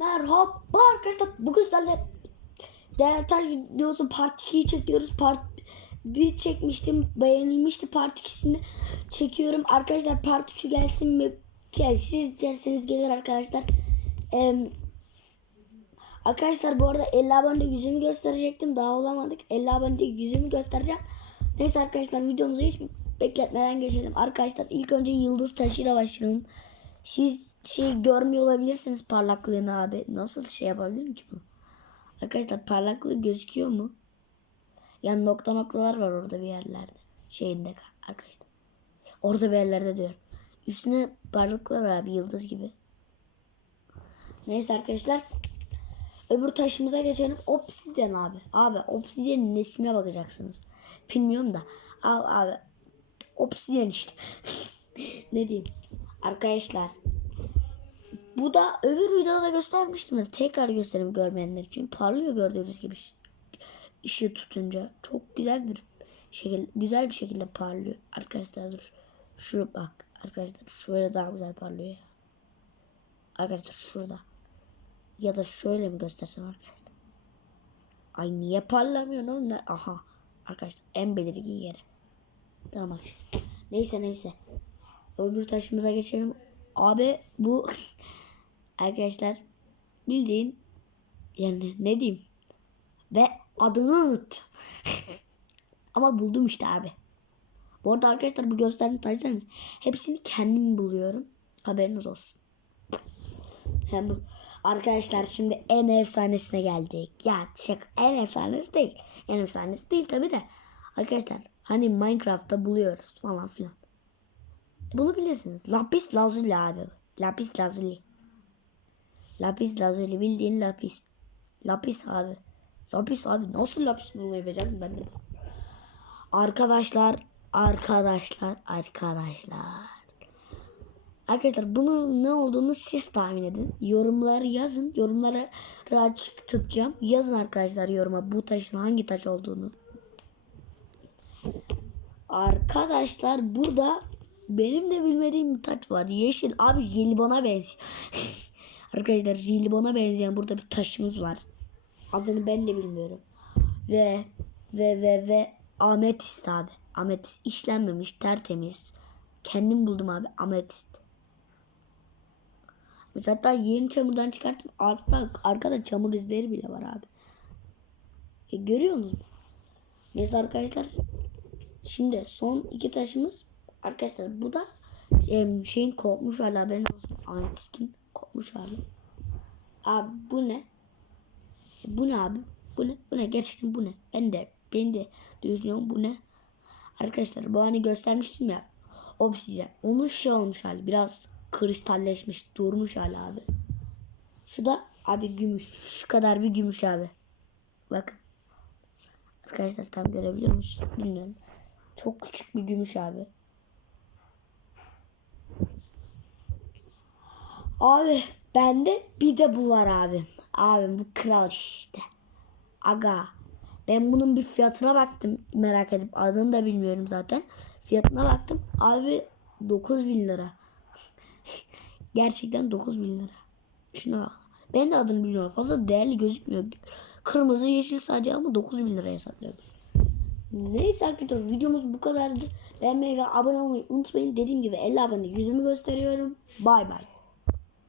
Merhaba arkadaşlar. Bugün sizlerle değerli taş videosu part 2'yi çekiyoruz. Part 1 çekmiştim. Beğenilmişti part 2'sini çekiyorum. Arkadaşlar part 3'ü gelsin mi? Yani siz derseniz gelir arkadaşlar. Ee, arkadaşlar bu arada 50 abonede yüzümü gösterecektim. Daha olamadık. 50 abonede yüzümü göstereceğim. Neyse arkadaşlar videomuzu hiç bekletmeden geçelim. Arkadaşlar ilk önce yıldız taşıyla başlayalım. Siz şey görmüyor olabilirsiniz parlaklığını abi. Nasıl şey yapabilirim ki bu? Arkadaşlar parlaklığı gözüküyor mu? Yani nokta noktalar var orada bir yerlerde. Şeyinde arkadaşlar. Orada bir yerlerde diyorum. Üstüne parlaklıklar var abi yıldız gibi. Neyse arkadaşlar. Öbür taşımıza geçelim. Obsidyen abi. Abi obsidyenin nesine bakacaksınız. Bilmiyorum da. Al abi. Obsidyen işte. ne diyeyim. Arkadaşlar. Bu da öbür videoda da göstermiştim. Tekrar göstereyim görmeyenler için. Parlıyor gördüğünüz gibi ış- ışığı tutunca. Çok güzel bir şekilde güzel bir şekilde parlıyor. Arkadaşlar dur. Şu bak. Arkadaşlar şöyle daha güzel parlıyor ya. Arkadaşlar şurada. Ya da şöyle mi göstersem arkadaşlar. Ay niye parlamıyor oğlum? Aha. Arkadaşlar en belirgin yeri. Tamam. Neyse neyse. Öbür taşımıza geçelim. Abi bu arkadaşlar bildiğin yani ne diyeyim ve adını unut. Ama buldum işte abi. Bu arada arkadaşlar bu gösterdiğim taşların hepsini kendim buluyorum. Haberiniz olsun. Hem. Arkadaşlar şimdi en efsanesine geldik. Ya şaka en efsanesi değil. En efsanesi değil tabi de. Arkadaşlar hani Minecraft'ta buluyoruz falan filan. Bulabilirsiniz. Lapis lazuli abi. Lapis lazuli. Lapis lazuli bildiğin lapis. Lapis abi. Lapis abi nasıl lapis bulmayı becerdin ben de. Arkadaşlar, arkadaşlar, arkadaşlar. Arkadaşlar bunun ne olduğunu siz tahmin edin. Yorumları yazın. Yorumlara açık tutacağım. Yazın arkadaşlar yoruma bu taşın hangi taş olduğunu. Arkadaşlar burada benim de bilmediğim bir taş var. Yeşil abi jelibona benziyor. arkadaşlar jelibona benzeyen burada bir taşımız var. Adını ben de bilmiyorum. Ve ve ve ve ametist abi. Ametist işlenmemiş tertemiz. Kendim buldum abi ametist. Biz hatta yeni çamurdan çıkarttım. Arka, arkada çamur izleri bile var abi. E, görüyor musunuz? Neyse arkadaşlar. Şimdi son iki taşımız. Arkadaşlar bu da şeyin kopmuş hali haberin olsun. Ametistin kopmuş hali. Abi bu ne? E, bu ne abi? Bu ne? Bu ne? Gerçekten bu ne? Ben de ben de düşünüyorum bu ne? Arkadaşlar bu hani göstermiştim ya. Obsidyen. Onun şey olmuş hali. Biraz kristalleşmiş. Durmuş hali abi. Şu da abi gümüş. Şu kadar bir gümüş abi. Bakın. Arkadaşlar tam görebiliyor musunuz? Bilmiyorum. Çok küçük bir gümüş abi. Abi bende bir de bu var abi. Abi bu kral işte. Aga. Ben bunun bir fiyatına baktım merak edip adını da bilmiyorum zaten. Fiyatına baktım. Abi 9000 lira. Gerçekten 9000 lira. Şuna bak. Ben de adını bilmiyorum. Fazla değerli gözükmüyor. Kırmızı yeşil sadece ama 9000 liraya satılıyor. Neyse arkadaşlar videomuz bu kadardı. Beğenmeyi ve abone olmayı unutmayın. Dediğim gibi 50 abone yüzümü gösteriyorum. Bay bay.